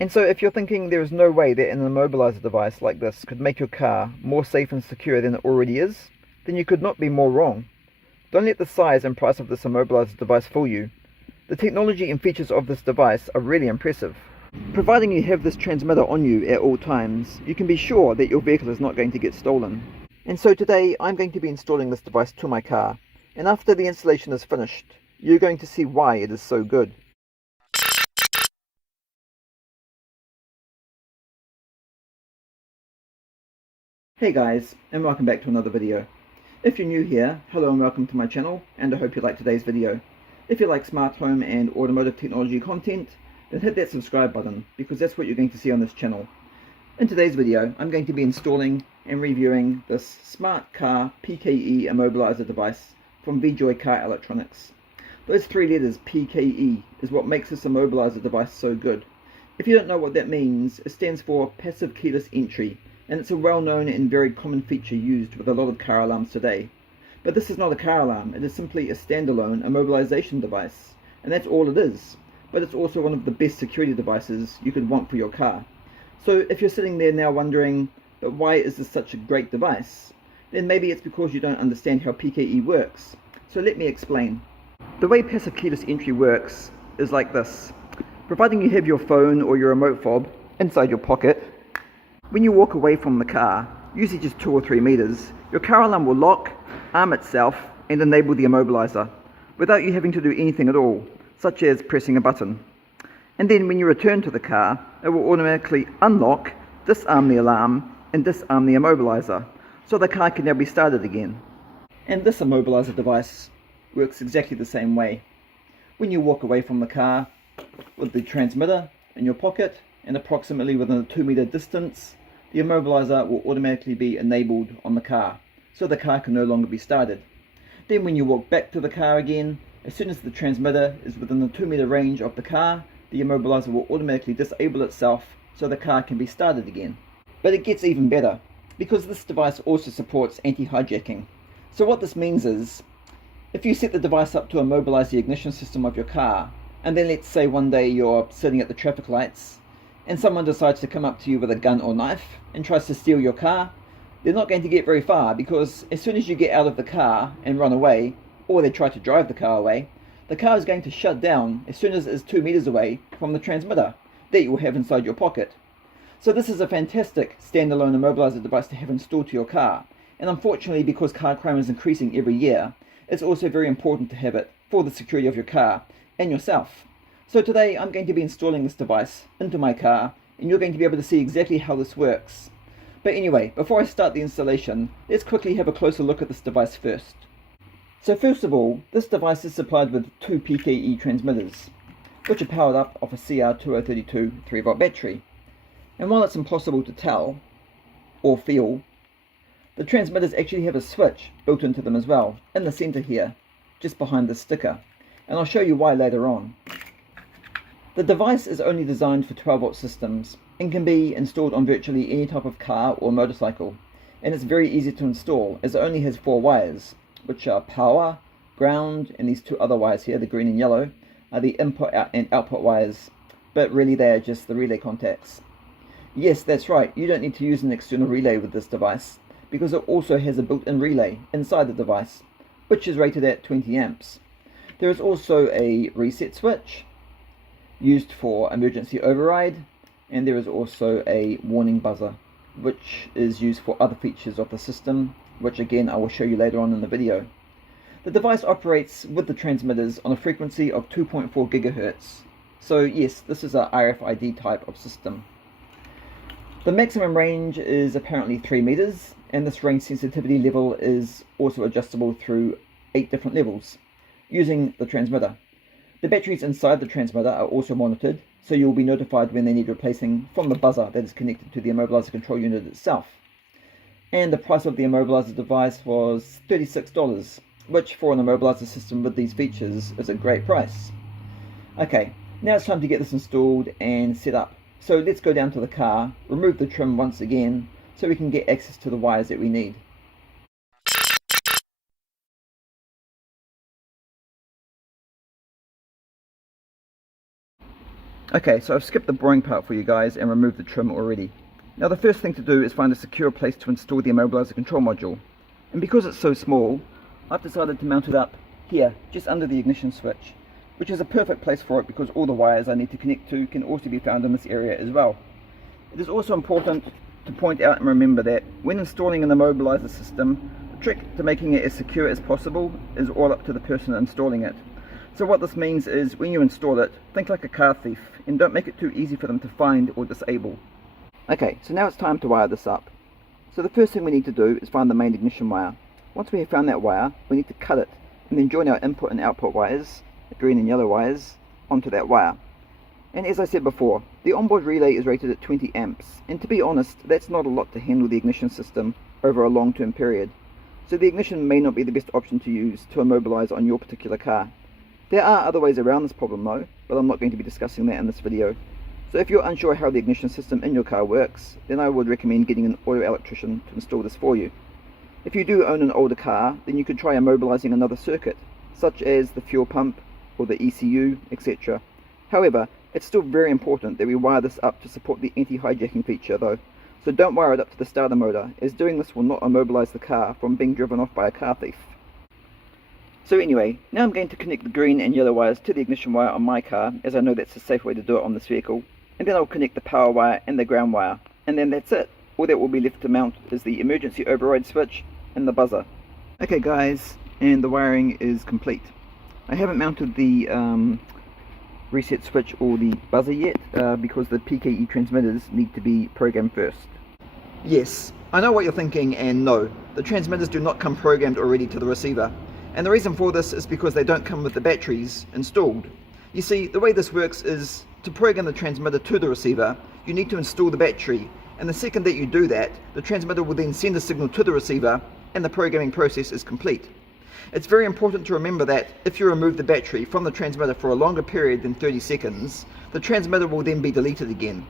And so if you're thinking there is no way that an immobilizer device like this could make your car more safe and secure than it already is, then you could not be more wrong. Don't let the size and price of this immobilizer device fool you. The technology and features of this device are really impressive. Providing you have this transmitter on you at all times, you can be sure that your vehicle is not going to get stolen. And so today I'm going to be installing this device to my car, and after the installation is finished, you're going to see why it is so good. Hey guys, and welcome back to another video. If you're new here, hello and welcome to my channel, and I hope you like today's video. If you like smart home and automotive technology content, then hit that subscribe button, because that's what you're going to see on this channel. In today's video, I'm going to be installing and reviewing this Smart Car PKE Immobiliser device from Vjoy Car Electronics. Those three letters, PKE, is what makes this immobiliser device so good. If you don't know what that means, it stands for Passive Keyless Entry, and it's a well-known and very common feature used with a lot of car alarms today. But this is not a car alarm, it is simply a standalone immobilization device, and that's all it is. But it's also one of the best security devices you could want for your car. So if you're sitting there now wondering, but why is this such a great device? Then maybe it's because you don't understand how PKE works. So let me explain. The way passive keyless entry works is like this. Providing you have your phone or your remote fob inside your pocket, when you walk away from the car, usually just 2 or 3 meters, your car alarm will lock, arm itself, and enable the immobilizer, without you having to do anything at all, such as pressing a button. And then when you return to the car, it will automatically unlock, disarm the alarm, and disarm the immobilizer, so the car can now be started again. And this immobilizer device works exactly the same way. When you walk away from the car, with the transmitter in your pocket, and approximately within a 2 meter distance, the immobilizer will automatically be enabled on the car, so the car can no longer be started. Then when you walk back to the car again, as soon as the transmitter is within the 2 meter range of the car, the immobilizer will automatically disable itself, so the car can be started again. But it gets even better, because this device also supports anti-hijacking. So what this means is, if you set the device up to immobilize the ignition system of your car, and then let's say one day you're sitting at the traffic lights, and someone decides to come up to you with a gun or knife and tries to steal your car, they're not going to get very far, because as soon as you get out of the car and run away, or they try to drive the car away, the car is going to shut down as soon as it is 2 meters away from the transmitter that you will have inside your pocket. So this is a fantastic standalone immobilizer device to have installed to your car, and unfortunately, because car crime is increasing every year, it's also very important to have it for the security of your car and yourself. So today I'm going to be installing this device into my car, and you're going to be able to see exactly how this works. But anyway, before I start the installation, let's quickly have a closer look at this device first. So first of all, this device is supplied with 2 PKE transmitters, which are powered up off a CR2032 3-volt battery. And while it's impossible to tell, or feel, the transmitters actually have a switch built into them as well, in the center here, just behind the sticker. And I'll show you why later on. The device is only designed for 12-volt systems and can be installed on virtually any type of car or motorcycle, and it's very easy to install as it only has 4 wires, which are power, ground, and these 2 other wires here, the green and yellow, are the input and output wires, but really they are just the relay contacts. Yes, that's right, you don't need to use an external relay with this device, because it also has a built-in relay inside the device, which is rated at 20 amps. There is also a reset switch, used for emergency override, and there is also a warning buzzer, which is used for other features of the system, which again I will show you later on in the video. The device operates with the transmitters on a frequency of 2.4 GHz, so yes, this is a RFID type of system. The maximum range is apparently 3 meters, and this range sensitivity level is also adjustable through 8 different levels, using the transmitter. The batteries inside the transmitter are also monitored, so you will be notified when they need replacing from the buzzer that is connected to the immobilizer control unit itself. And the price of the immobilizer device was $36, which for an immobilizer system with these features is a great price. Okay, now it's time to get this installed and set up. So let's go down to the car, remove the trim once again, so we can get access to the wires that we need. Okay, so I've skipped the boring part for you guys and removed the trim already. Now the first thing to do is find a secure place to install the Immobilizer control module. And because it's so small, I've decided to mount it up here, just under the ignition switch, which is a perfect place for it because all the wires I need to connect to can also be found in this area as well. It is also important to point out and remember that when installing an Immobilizer system, the trick to making it as secure as possible is all up to the person installing it. So what this means is when you install it, think like a car thief and don't make it too easy for them to find or disable. Okay, so now it's time to wire this up. So the first thing we need to do is find the main ignition wire. Once we have found that wire, we need to cut it and then join our input and output wires, the green and yellow wires, onto that wire. And as I said before, the onboard relay is rated at 20 amps, and to be honest, that's not a lot to handle the ignition system over a long-term period. So the ignition may not be the best option to use to immobilize on your particular car. There are other ways around this problem though, but I'm not going to be discussing that in this video. So if you're unsure how the ignition system in your car works, then I would recommend getting an auto electrician to install this for you. If you do own an older car, then you could try immobilizing another circuit, such as the fuel pump or the ECU, etc. However, it's still very important that we wire this up to support the anti-hijacking feature though, so don't wire it up to the starter motor, as doing this will not immobilize the car from being driven off by a car thief. So anyway, now I'm going to connect the green and yellow wires to the ignition wire on my car, as I know that's a safe way to do it on this vehicle. And then I'll connect the power wire and the ground wire, and then that's it. All that will be left to mount is the emergency override switch and the buzzer. Okay guys, and the wiring is complete. I haven't mounted the reset switch or the buzzer yet, because the PKE transmitters need to be programmed first. Yes, I know what you're thinking, and no, the transmitters do not come programmed already to the receiver. And the reason for this is because they don't come with the batteries installed. You see, the way this works is to program the transmitter to the receiver, you need to install the battery, and the second that you do that, the transmitter will then send a signal to the receiver and the programming process is complete. It's very important to remember that if you remove the battery from the transmitter for a longer period than 30 seconds, the transmitter will then be deleted again.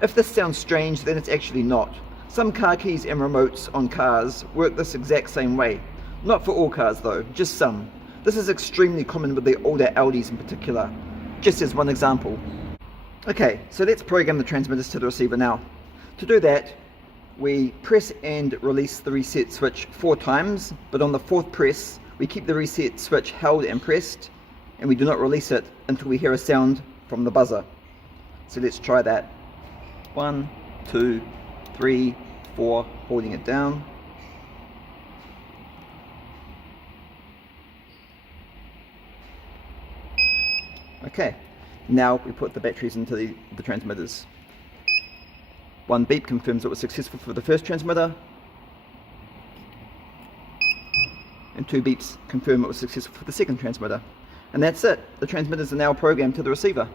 If this sounds strange, then it's actually not. Some car keys and remotes on cars work this exact same way. Not for all cars though, just some. This is extremely common with the older Audis in particular, just as one example. Okay, so let's program the transmitters to the receiver now. To do that, we press and release the reset switch 4 times, but on the 4th press, we keep the reset switch held and pressed, and we do not release it until we hear a sound from the buzzer. So let's try that. 1, 2, 3, 4, holding it down. Okay, now we put the batteries into the transmitters. 1 beep confirms it was successful for the first transmitter, and 2 beeps confirm it was successful for the second transmitter. And that's it, the transmitters are now programmed to the receiver.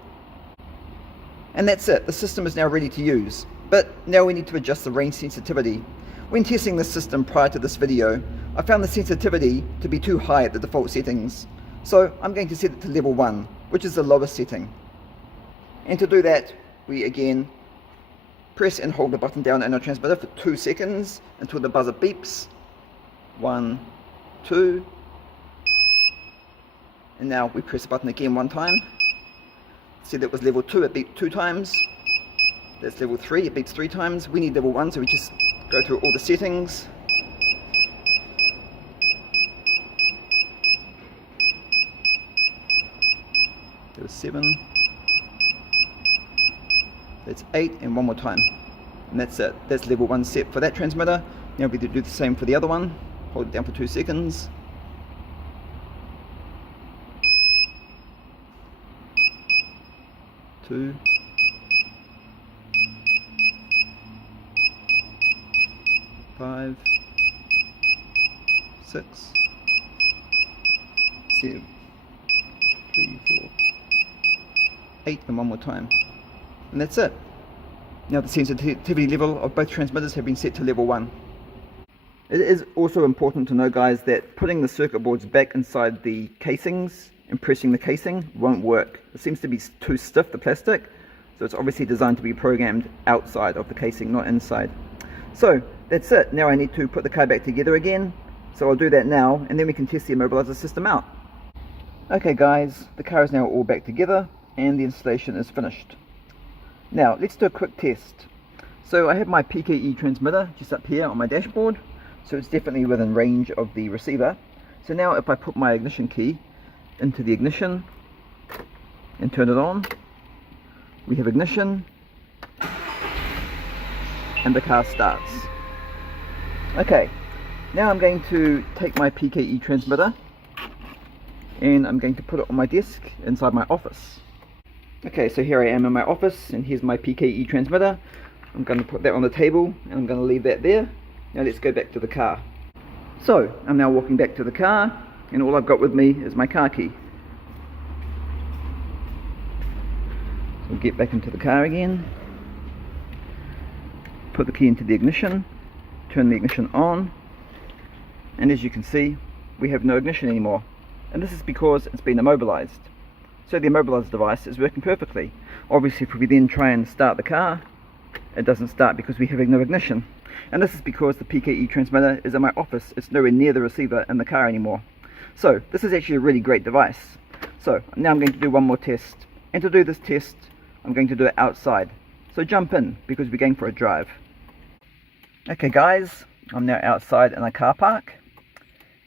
And that's it, the system is now ready to use. But now we need to adjust the range sensitivity. When testing this system prior to this video, I found the sensitivity to be too high at the default settings. So I'm going to set it to level 1, which is the lowest setting. And to do that, we again press and hold the button down on our transmitter for 2 seconds until the buzzer beeps. 1, 2. And now we press the button again 1 time. See, that was level 2, it beeped 2 times. That's level 3, it beeps 3 times. We need level 1, so we just go through all the settings. There was 7. That's 8, and 1 more time. And that's it. That's level 1 set for that transmitter. Now we do the same for the other one. Hold it down for 2 seconds. Two. 5, 6, 7, 3, 4, 8, and 1 more time. And that's it. Now the sensitivity level of both transmitters have been set to level 1. It is also important to know, guys, that putting the circuit boards back inside the casings and pressing the casing won't work. It seems to be too stiff, the plastic, so it's obviously designed to be programmed outside of the casing, not inside. So that's it. Now I need to put the car back together again, so I'll do that now, and then we can test the Immobilizer system out. Okay guys, the car is now all back together and the installation is finished. Now let's do a quick test. So I have my PKE transmitter just up here on my dashboard, so it's definitely within range of the receiver. So now if I put my ignition key into the ignition and turn it on, we have ignition and the car starts. Okay, now I'm going to take my PKE transmitter and I'm going to put it on my desk inside my office. Okay, so here I am in my office and here's my PKE transmitter. I'm going to put that on the table and I'm going to leave that there. Now let's go back to the car. So I'm now walking back to the car and all I've got with me is my car key. So we'll get back into the car again, put the key into the ignition, turn the ignition on, and as you can see we have no ignition anymore, and this is because it's been immobilized. So the immobilizer device is working perfectly. Obviously if we then try and start the car, it doesn't start because we have no ignition. And this is because the PKE transmitter is in my office. It's nowhere near the receiver in the car anymore. So this is actually a really great device. So now I'm going to do one more test. And to do this test, I'm going to do it outside. So jump in because we're going for a drive. Okay guys, I'm now outside in a car park.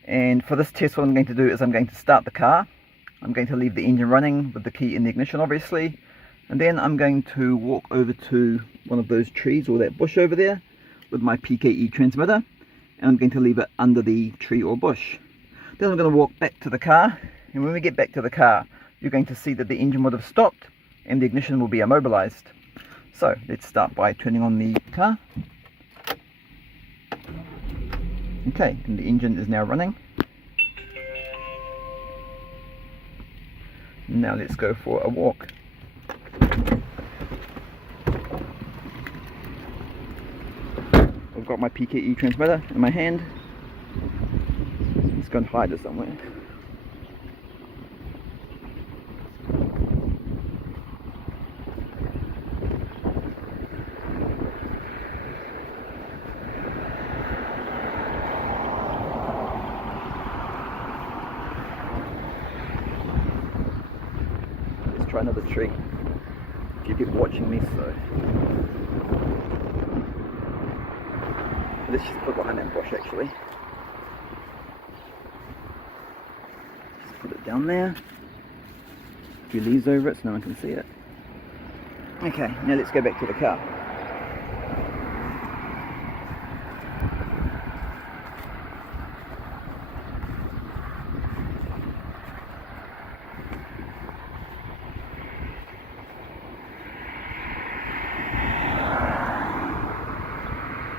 And for this test what I'm going to do is I'm going to start the car. I'm going to leave the engine running with the key in the ignition obviously. And then I'm going to walk over to one of those trees or that bush over there with my PKE transmitter, and I'm going to leave it under the tree or bush. Then I'm going to walk back to the car, and when we get back to the car you're going to see that the engine would have stopped and the ignition will be immobilized. So let's start by turning on the car. Okay, and the engine is now running. Now let's go for a walk. I've got my PKE transmitter in my hand. Let's go and hide it somewhere. Let's try another tree. A few people watching me, so let's just put behind that bush actually. Just put it down there. A few leaves over it so no one can see it. Okay, now let's go back to the car.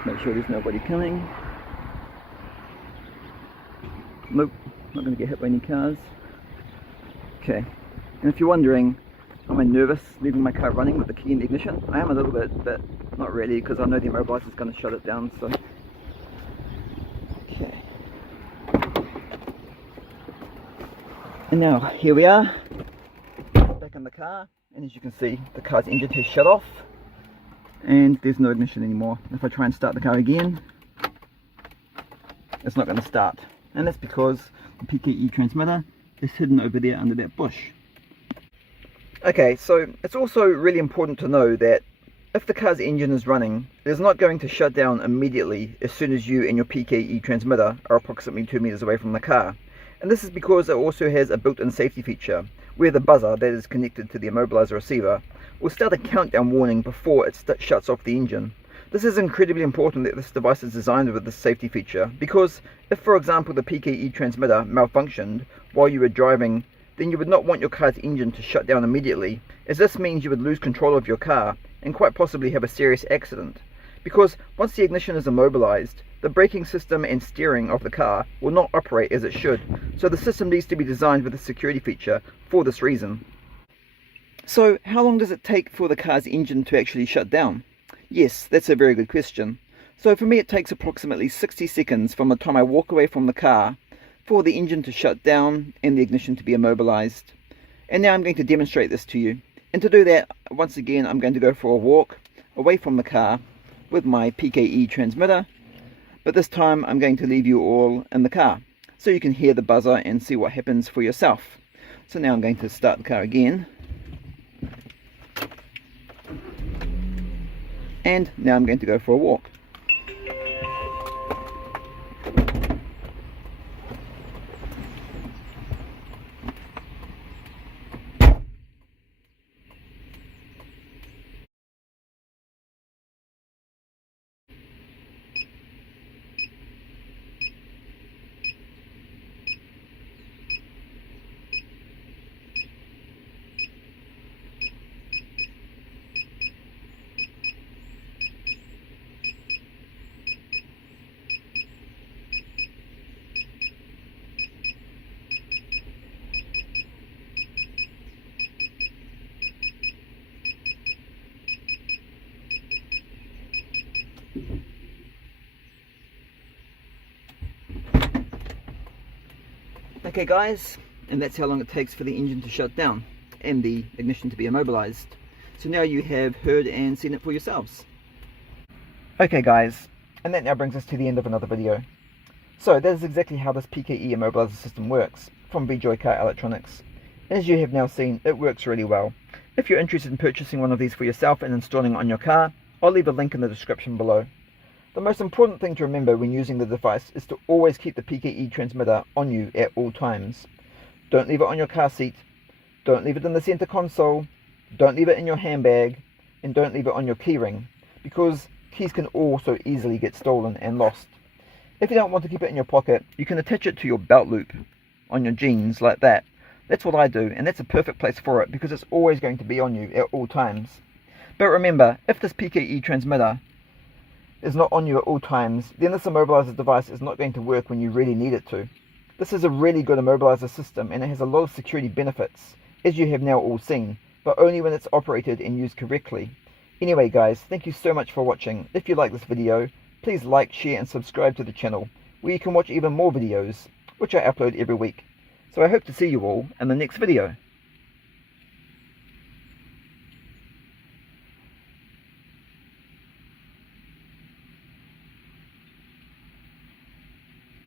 Make sure there's nobody coming. Nope, not going to get hit by any cars. Okay, and if you're wondering, am I nervous leaving my car running with the key in the ignition? I am a little bit, but not really, because I know the immobilizer is going to shut it down, so. Okay. And now, here we are, back in the car, and as you can see, the car's engine has shut off. And there's no ignition anymore. If I try and start the car again, it's not going to start, and that's because the PKE transmitter is hidden over there under that bush. Okay, so it's also really important to know that if the car's engine is running, it is not going to shut down immediately as soon as you and your PKE transmitter are approximately 2 meters away from the car. And this is because it also has a built-in safety feature where the buzzer that is connected to the immobilizer receiver will start a countdown warning before it shuts off the engine. This is incredibly important that this device is designed with this safety feature, because if, for example, the PKE transmitter malfunctioned while you were driving, then you would not want your car's engine to shut down immediately, as this means you would lose control of your car and quite possibly have a serious accident. Because once the ignition is immobilized, the braking system and steering of the car will not operate as it should, so the system needs to be designed with a security feature for this reason. So how long does it take for the car's engine to actually shut down? Yes, that's a very good question. So for me it takes approximately 60 seconds from the time I walk away from the car for the engine to shut down and the ignition to be immobilized. And now I'm going to demonstrate this to you. And to do that, once again I'm going to go for a walk away from the car with my PKE transmitter, but this time I'm going to leave you all in the car so you can hear the buzzer and see what happens for yourself. So now I'm going to start the car again. And now I'm going to go for a walk. Okay guys, and that's how long it takes for the engine to shut down and the ignition to be immobilized. So now you have heard and seen it for yourselves. Okay guys, and that now brings us to the end of another video. So that is exactly how this PKE Immobiliser system works from Vjoy Car Electronics. And as you have now seen, it works really well. If you're interested in purchasing one of these for yourself and installing it on your car, I'll leave a link in the description below. The most important thing to remember when using the device is to always keep the PKE transmitter on you at all times. Don't leave it on your car seat, don't leave it in the center console, don't leave it in your handbag, and don't leave it on your keyring, because keys can also easily get stolen and lost. If you don't want to keep it in your pocket, you can attach it to your belt loop on your jeans like that. That's what I do, and that's a perfect place for it because it's always going to be on you at all times. But remember, if this PKE transmitter is not on you at all times, then this immobilizer device is not going to work when you really need it to. This is a really good immobilizer system and it has a lot of security benefits, as you have now all seen, but only when it's operated and used correctly. Anyway guys, thank you so much for watching. If you like this video, please like, share and subscribe to the channel, where you can watch even more videos, which I upload every week. So I hope to see you all in the next video.